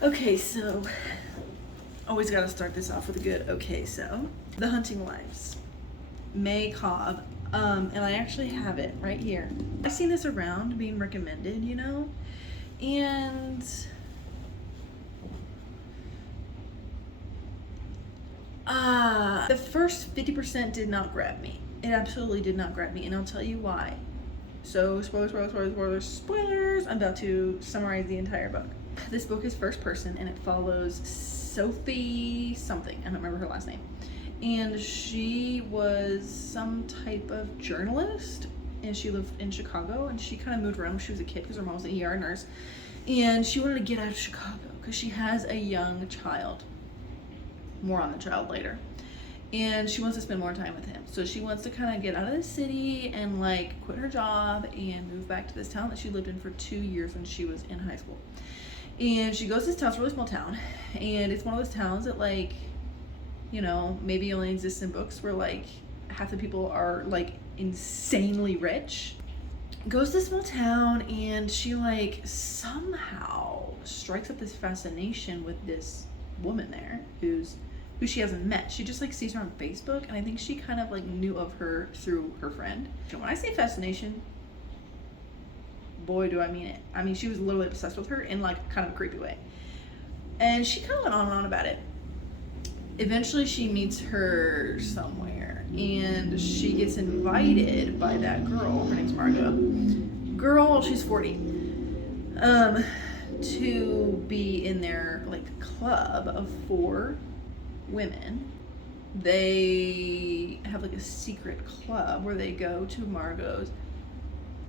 Okay, so always got to start this off with a good okay. So, The Hunting Wives, May Cobb, and I actually have it right here. I've seen this around being recommended, and the first 50% did not grab me. It absolutely did not grab me, and I'll tell you why. So, spoilers. I'm about to summarize the entire book. This book is first person, and it follows Sophie something. I don't remember her last name. And she was some type of journalist, and she lived in Chicago, and she kind of moved around when she was a kid because her mom was an ER nurse. And she wanted to get out of Chicago because she has a young child. More on the child later. And she wants to spend more time with him. So she wants to kind of get out of the city and like quit her job and move back to this town that she lived in for 2 years when she was in high school. And she goes to this town, it's a really small town, and it's one of those towns that like, maybe only exists in books where like half the people are like insanely rich. Goes to this small town, and she like somehow strikes up this fascination with this woman there who she hasn't met. She just like sees her on Facebook, and I think she kind of like knew of her through her friend. And when I say fascination, boy do I mean it. I mean, she was literally obsessed with her in like kind of a creepy way. And she kind of went on and on about it. Eventually she meets her somewhere, and she gets invited by that girl, her name's Margot. Girl, she's 40. To be in their like club of 4 women. They have like a secret club where they go to Margot's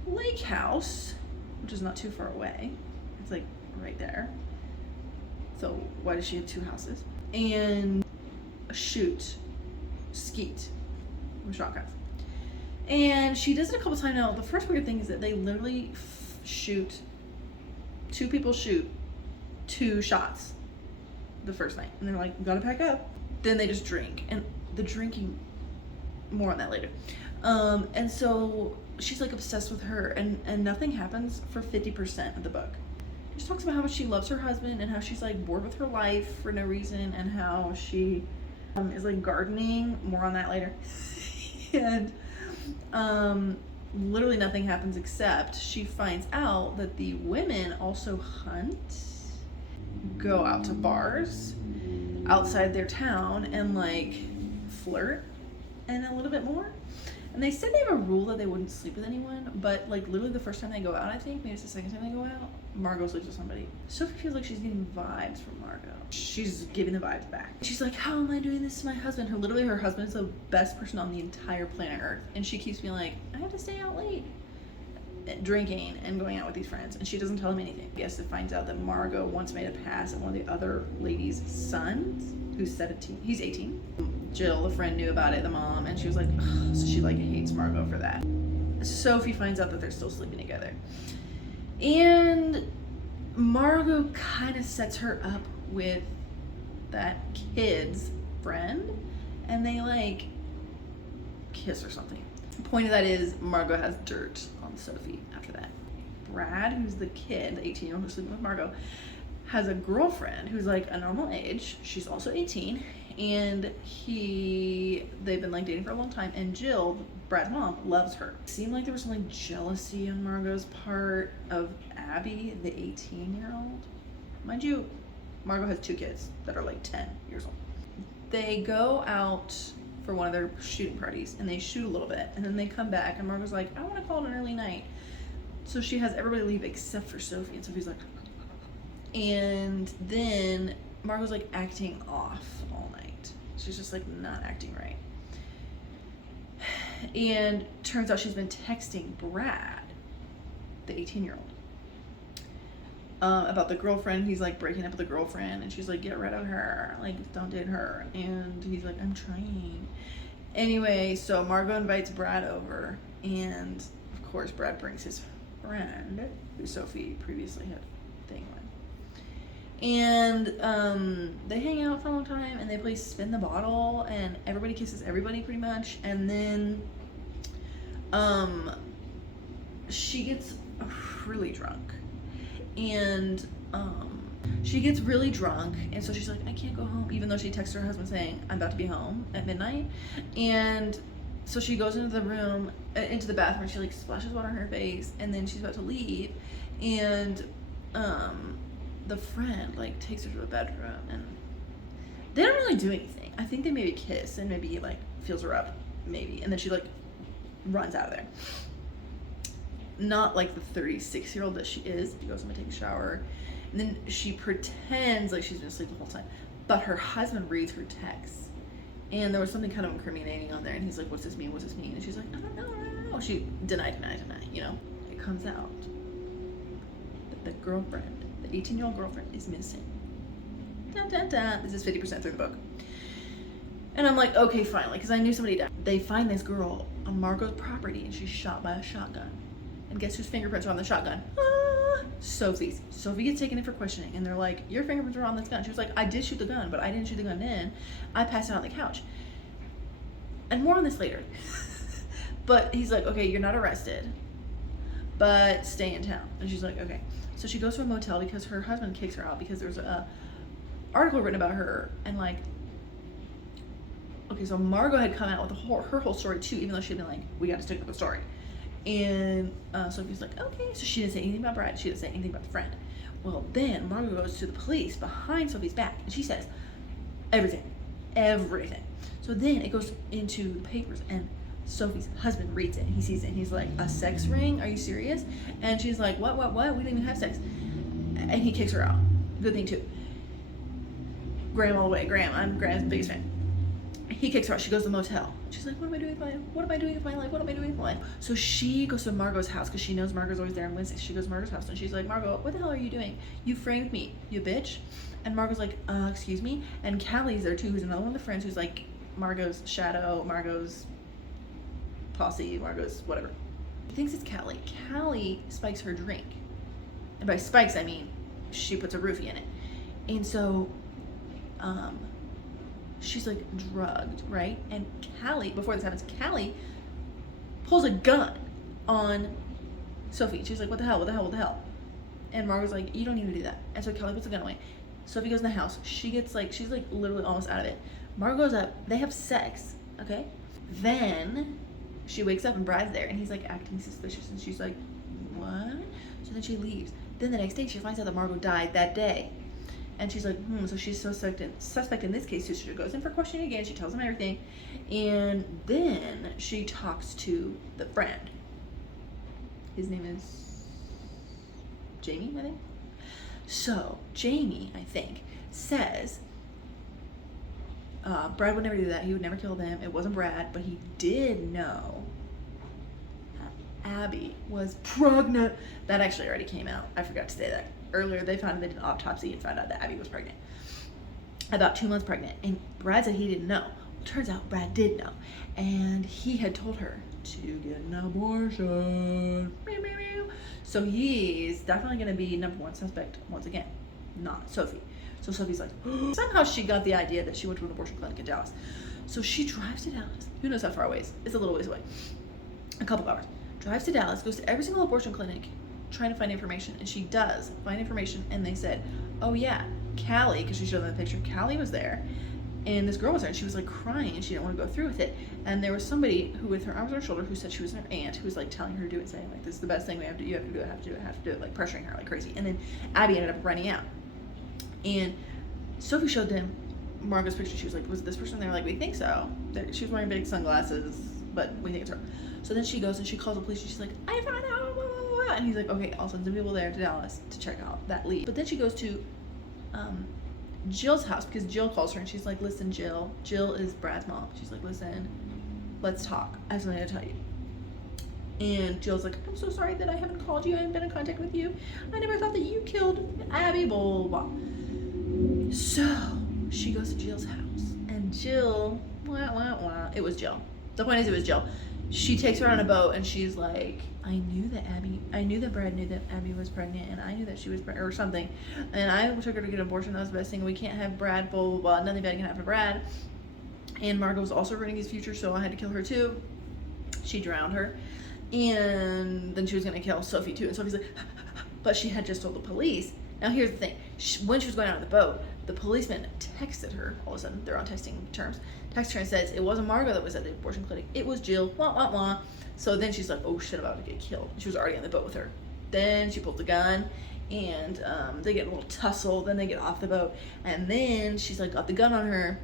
lake house, which is not too far away. It's like right there. So why does she have 2 houses? And skeet with shotguns. And she does it a couple times now. The first weird thing is that they literally shoot 2 people shoot 2 shots the first night, and they're like, gotta pack up. Then they just drink, and the drinking, more on that later. And so she's like obsessed with her, and nothing happens for 50% of the book. She just talks about how much she loves her husband, and how she's like bored with her life for no reason, and how she is like gardening. More on that later. And literally nothing happens except she finds out that the women also hunt, go out to bars outside their town, and like flirt and a little bit more. And they said they have a rule that they wouldn't sleep with anyone, but like literally the first time they go out, I think maybe it's the second time they go out, Margot sleeps with somebody. Sophie feels like she's getting vibes from Margot. She's giving the vibes back. She's like, how am I doing this to my husband? Her husband is the best person on the entire planet Earth, and she keeps being like, I have to stay out late drinking and going out with these friends, and she doesn't tell him anything. I guess it finds out that Margot once made a pass at one of the other ladies' sons, who's 17. He's 18. Jill, the friend, knew about it, the mom, and she was like, ugh, so she like hates Margot for that. Sophie finds out that they're still sleeping together, and Margot kind of sets her up with that kid's friend, and they like kiss or something. The point of that is Margot has dirt on Sophie after that. Brad, who's the kid, the 18-year-old who's sleeping with Margot, has a girlfriend who's like a normal age. She's also 18, and they've been like dating for a long time, and Jill, Brad's mom, loves her. It seemed like there was some like jealousy on Margot's part of Abby, the 18-year-old. Mind you, Margot has 2 kids that are like 10 years old. They go out for one of their shooting parties, and they shoot a little bit, and then they come back, and Margot's like, I want to call it an early night. So she has everybody leave except for Sophie, and Sophie's like, and then Margot's like acting off all night. She's just like not acting right. And turns out she's been texting Brad, the 18-year-old, about the girlfriend. He's like breaking up with the girlfriend, and she's like, get rid of her, like don't date her. And he's like, I'm trying. Anyway, so Margot invites Brad over, and of course Brad brings his friend, who Sophie previously had a thing with. And they hang out for a long time, and they play spin the bottle, and everybody kisses everybody pretty much. And then she gets really drunk, and She gets really drunk, and so she's like, I can't go home, even though she texts her husband saying, I'm about to be home at midnight. And so she goes into the room, into the bathroom, and she like splashes water on her face, and then she's about to leave, and the friend like takes her to a bedroom, and they don't really do anything. I think they maybe kiss and maybe like feels her up, maybe, and then she like runs out of there. Not like the 36-year-old that she is. She goes home and takes a shower, and then she pretends like she's been asleep the whole time, but her husband reads her texts, and there was something kind of incriminating on there, and he's like, what's this mean, what's this mean? And she's like, I don't know. She deny, you know. It comes out that the girlfriend, the 18-year-old girlfriend, is missing. Dun, dun, dun. This is 50% through the book. And I'm like, okay, finally, because I knew somebody died. They find this girl on Margot's property, and she's shot by a shotgun. And guess whose fingerprints are on the shotgun? Sophie's. Sophie gets taken in for questioning, and they're like, your fingerprints are on this gun. She was like, I did shoot the gun, but I didn't shoot the gun in. I passed out on the couch. And more on this later. But he's like, okay, you're not arrested, but stay in town. And she's like, okay. So she goes to a motel because her husband kicks her out because there's a article written about her, and like, okay, so Margot had come out with her whole story too, even though she had been like, we got to stick with the story. And Sophie's like, okay. So she didn't say anything about Brad. She didn't say anything about the friend. Well, then Margot goes to the police behind Sophie's back, and she says everything. So then it goes into the papers, and Sophie's husband reads it. He sees it, and he's like, a sex ring? Are you serious? And she's like, what? We didn't even have sex. And he kicks her out. Good thing too. Graham all the way. I'm Graham's biggest fan. He kicks her out. She goes to the motel. She's like, what am I doing with my life? What am I doing with my life? So she goes to Margot's house because she knows Margot's always there on Wednesdays. She goes to Margot's house, and she's like, Margot, what the hell are you doing? You framed me, you bitch. And Margot's like, excuse me? And Callie's there too, who's another one of the friends who's like Margot's shadow, Margot's posse, Margot's whatever. He thinks it's Callie. Callie spikes her drink. And by spikes, I mean she puts a roofie in it. And so, she's like drugged, right? And Callie, before this happens, Callie pulls a gun on Sophie. She's like, what the hell? And Margot's like, you don't need to do that. And so Callie puts the gun away. Sophie goes in the house. She gets like, she's like literally almost out of it. Margot goes up. They have sex, okay? Then she wakes up and Brad's there, and he's like acting suspicious, and she's like, what? So then she leaves. Then the next day she finds out that Margot died that day. And she's like, so she's suspect in this case. So she goes in for questioning again. She tells him everything. And then she talks to the friend. His name is Jamie, I think. So Jamie, I think, says Brad would never do that. He would never kill them. It wasn't Brad, but he did know Abby was pregnant. That actually already came out. I forgot to say that. Earlier, they did an autopsy and found out that Abby was pregnant. About 2 months pregnant. And Brad said he didn't know. Well, turns out Brad did know. And he had told her to get an abortion. So he's definitely going to be number one suspect once again, not Sophie. So Sophie's like, somehow she got the idea that she went to an abortion clinic in Dallas. So she drives to Dallas. Who knows how far away it is? It's a little ways away. A couple hours. Drives to Dallas, goes to every single abortion clinic, trying to find information, and she does find information, and they said, oh yeah, Callie, because she showed them the picture, Callie was there, and this girl was there, and she was like crying, and she didn't want to go through with it, and there was somebody who, with her arms on her shoulder, who said she was her aunt, who was like telling her to do it, saying like, this is the best thing we have to do, you have to do it, like pressuring her like crazy, and then Abby ended up running out, and Sophie showed them Margot's picture. She was like, was it this person? They were like, we think so. She was wearing big sunglasses, but we think it's her. So then she goes and she calls the police, and she's like, I found out, blah, blah, blah. And he's like, okay, I'll send some people there to Dallas to check out that lead. But then she goes to Jill's house, because Jill calls her, and she's like, listen, Jill is Brad's mom. She's like, listen, let's talk. I have something to tell you. And Jill's like, I'm so sorry that I haven't called you. I haven't been in contact with you. I never thought that you killed Abby, blah, blah, blah. So she goes to Jill's house, and Jill, it was Jill. The point is, it was Jill. She takes her on a boat, and she's like, I knew that Brad knew that Abby was pregnant, and I knew that she was pregnant, or something, and I took her to get an abortion. That was the best thing. We can't have Brad, blah, blah, blah. Nothing bad can happen to Brad. And Margot was also ruining his future, so I had to kill her too. She drowned her, and then she was gonna kill Sophie too. And Sophie's like, but she had just told the police Now here's the thing. When she was going out of the boat, the policeman texted her. All of a sudden, they're on texting terms. Texted her and says, it wasn't Margot that was at the abortion clinic. It was Jill. Wah, wah, wah. So then she's like, oh shit, I'm about to get killed. She was already on the boat with her. Then she pulls the gun, and they get a little tussle. Then they get off the boat. And then she's like, got the gun on her.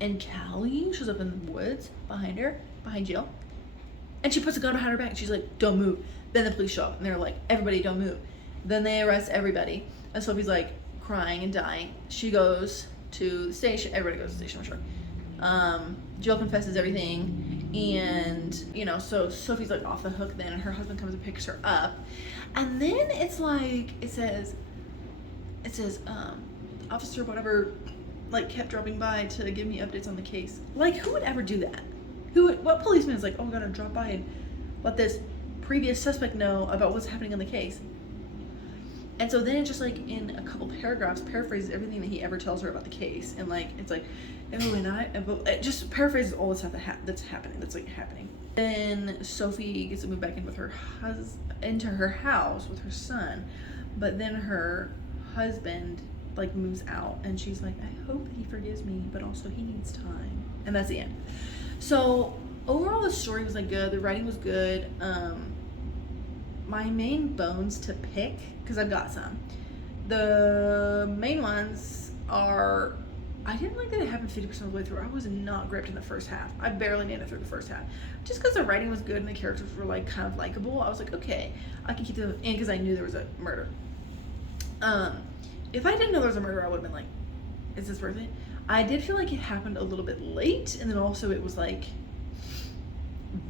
And Callie shows up in the woods behind her, behind Jill. And she puts a gun behind her back. And she's like, don't move. Then the police show up. And they're like, everybody don't move. Then they arrest everybody. And Sophie's like crying and dying. She goes to the station. Everybody goes to the station, I'm sure. Jill confesses everything. And, you know, so Sophie's like off the hook then. And her husband comes and picks her up. And then it's like, it says, officer whatever, like kept dropping by to give me updates on the case. Like, who would ever do that? What policeman is like, oh, I'm gonna drop by and let this previous suspect know about what's happening on the case? And so then it just like in a couple paragraphs paraphrases everything that he ever tells her about the case, and like it's like, oh, and it just paraphrases all the stuff that's happening. Then Sophie gets to move back in with into her house with her son, but then her husband like moves out, and she's like, I hope that he forgives me, but also he needs time. And that's the end. So overall the story was like good, the writing was good. My main bones to pick, because I've got some, the main ones are, I didn't like that it happened 50% of the way through. I was not gripped in the first half. I barely made it through the first half. Just because the writing was good and the characters were like kind of likable, I was like, okay, I can keep them in because I knew there was a murder. If I didn't know there was a murder, I would have been like, is this worth it? I did feel like it happened a little bit late, and then also it was like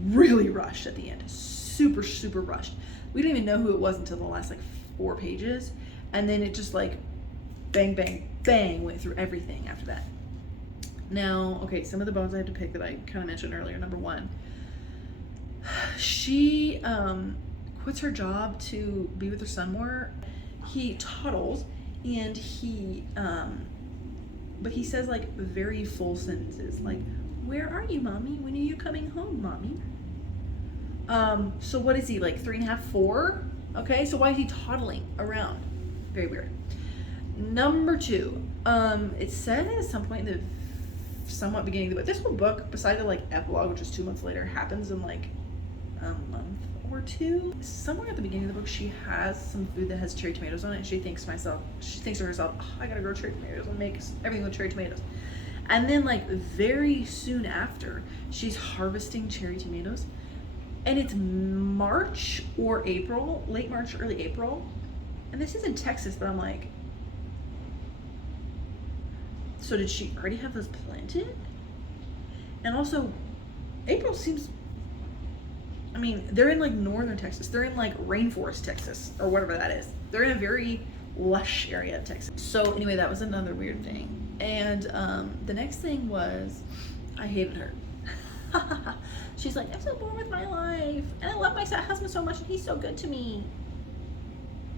really rushed at the end. Super, super rushed. We didn't even know who it was until the last like 4 pages, and then it just like bang, bang, bang went through everything after that. Now, okay, some of the bones I have to pick that I kind of mentioned earlier. Number 1, she quits her job to be with her son more. He toddles, and but he says like very full sentences, like, where are you, mommy? When are you coming home, mommy? So what is he, like 3.5, 4? Okay, so why is he toddling around? Very weird. Number 2, it said at some point in the somewhat beginning of the book, this whole book, besides the like epilogue, which is 2 months later, happens in like a month or 2. Somewhere at the beginning of the book, she has some food that has cherry tomatoes on it, and she thinks to herself, oh, I gotta grow cherry tomatoes and make everything with cherry tomatoes. And then like very soon after, she's harvesting cherry tomatoes, and it's March or April, late March, early April, and this is in Texas, but I'm like, so did she already have those planted? And also, April seems, I mean, they're in like northern Texas. They're in like rainforest Texas, or whatever that is. They're in a very lush area of Texas. So anyway, that was another weird thing. And the next thing was, I hated her. She's like, I'm so bored with my life, and I love my husband so much, and he's so good to me.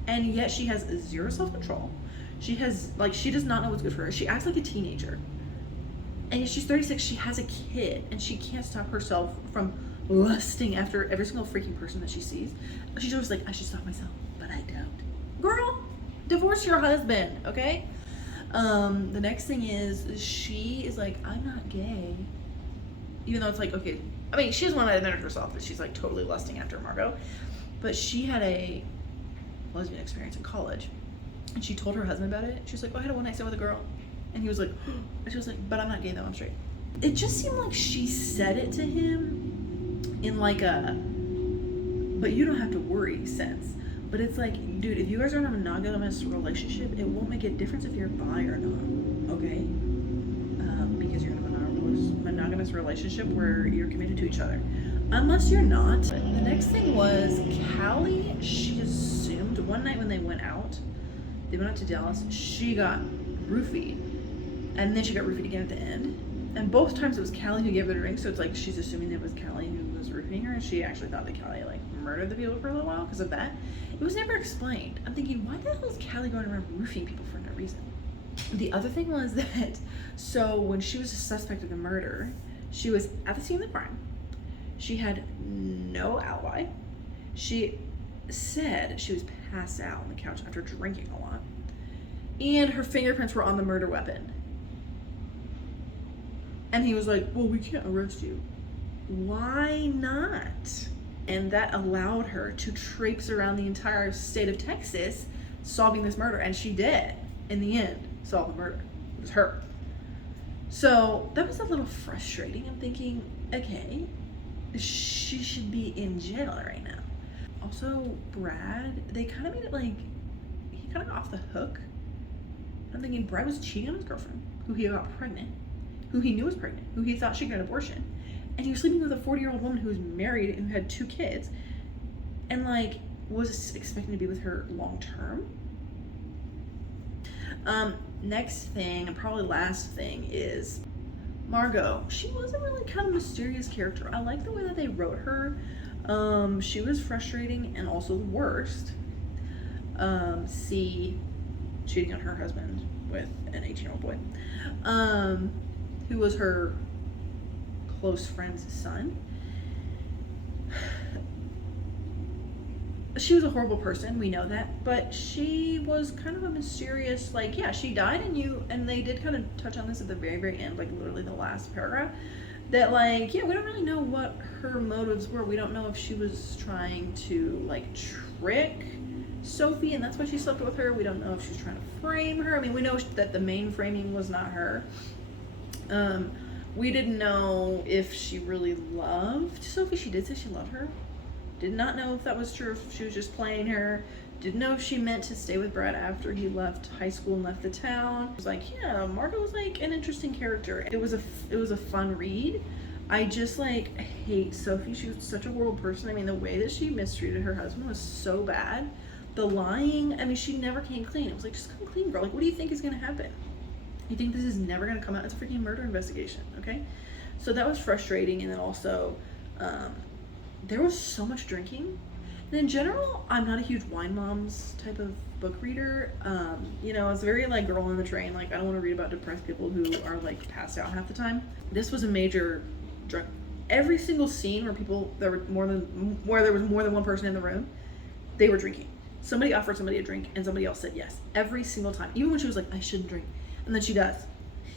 And yet she has 0 self-control. She does not know what's good for her. She acts like a teenager. And yet she's 36, she has a kid, and she can't stop herself from lusting after every single freaking person that she sees. She's always like, I should stop myself, but I don't. Girl, divorce your husband, okay? The next thing is, she is like, I'm not gay. Even though it's like, okay, I mean, she doesn't want to admit it herself that she's like totally lusting after Margot, but she had a lesbian experience in college, and she told her husband about it. She was like, oh, I had a one night stand with a girl, and he was like, and she was like, but I'm not gay though, I'm straight. It just seemed like she said it to him in like a, but you don't have to worry sense. But it's like, dude, if you guys are in a monogamous relationship, it won't make a difference if you're bi or not, okay? Because you're in a monogamous relationship where you're committed to each other. Unless you're not. But the next thing was, Callie, she assumed one night when they went out to Dallas, she got roofied. And then she got roofied again at the end. And both times it was Callie who gave her the ring, so it's like she's assuming it was Callie who was roofing her, and she actually thought that Callie like murdered the people for a little while because of that. It was never explained. I'm thinking, why the hell is Callie going around roofing people for no reason? The other thing was that, so when she was a suspect of the murder, she was at the scene of the crime. She had no alibi. She said she was pass out on the couch after drinking a lot. And her fingerprints were on the murder weapon. And he was like, well, we can't arrest you. Why not? And that allowed her to traipse around the entire state of Texas solving this murder. And she did, in the end, solve the murder. It was her. So that was a little frustrating. I'm thinking, okay, she should be in jail right now. Also, Brad, they kind of made it like, he kind of got off the hook. I'm thinking Brad was cheating on his girlfriend, who he got pregnant, who he knew was pregnant, who he thought she'd get an abortion. And he was sleeping with a 40-year-old woman who was married and who had 2 kids. And like, was expecting to be with her long term. Next thing, and probably last thing, is Margot. She was a really kind of mysterious character. I like the way that they wrote her. She was frustrating and also the worst. C, cheating on her husband with an 18-year-old boy, who was her close friend's son. She was a horrible person, we know that, but she was kind of a mysterious, like, yeah, she died, and they did kind of touch on this at the very, very end, like literally the last paragraph, that like, yeah, we don't really know what her motives were. We don't know if she was trying to like trick Sophie and that's why she slept with her. We don't know if she's trying to frame her. I mean, we know that the main framing was not her. We didn't know if she really loved Sophie. She did say she loved her. Did not know if that was true, if she was just playing her. Didn't know if she meant to stay with Brad after he left high school and left the town. It was like, yeah, Margot was like an interesting character. It was a fun read. I just like hate Sophie. She was such a horrible person. I mean, the way that she mistreated her husband was so bad. The lying, I mean, she never came clean. It was like, just come clean, girl. Like, what do you think is gonna happen? You think this is never gonna come out? It's a freaking murder investigation, okay? So that was frustrating. And then also, there was so much drinking. And in general, I'm not a huge wine moms type of book reader. You know, it's very like girl on the train. Like, I don't want to read about depressed people who are like passed out half the time. This was a major drunk. Every single scene where there was more than one person in the room, they were drinking. Somebody offered somebody a drink and somebody else said yes. Every single time. Even when she was like, I shouldn't drink. And then she does.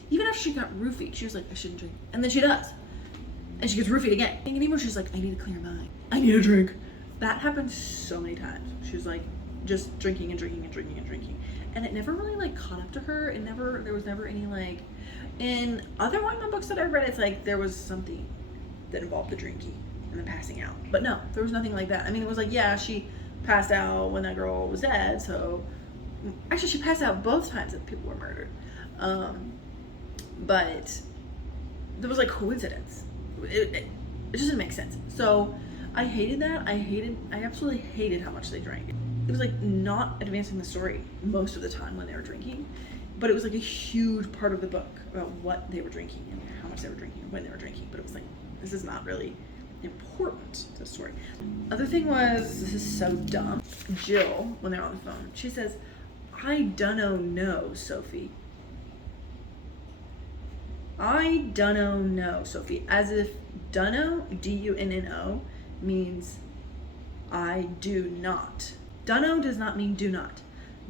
Even after she got roofied, she was like, I shouldn't drink. And then she does. And she gets roofied again. And even when she's like, I need a clear mind. I need a drink. That happened so many times. She was like, just drinking and drinking and drinking and drinking. And it never really like caught up to her. There was never any like, in other wine books that I read, it's like there was something that involved the drinking and the passing out. But no, there was nothing like that. I mean, it was like, yeah, she passed out when that girl was dead. So actually she passed out both times that people were murdered. But there was like coincidence. It just didn't make sense. So I hated that. I absolutely hated how much they drank. It was like not advancing the story most of the time when they were drinking, but it was like a huge part of the book about what they were drinking and how much they were drinking and when they were drinking. But it was like, this is not really important to the story. Other thing was, this is so dumb. Jill, when they're on the phone, she says, I dunno know, Sophie. I dunno know, Sophie. As if dunno, D-U-N-N-O, means I do not. Dunno does not mean do not.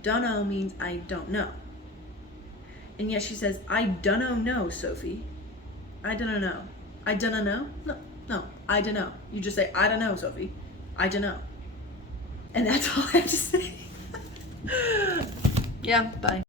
Dunno means I don't know. And yet she says, I dunno know, Sophie. I dunno know. I dunno know? No, I dunno. You just say, I don't know, Sophie. I dunno. And that's all I have to say. Yeah, bye.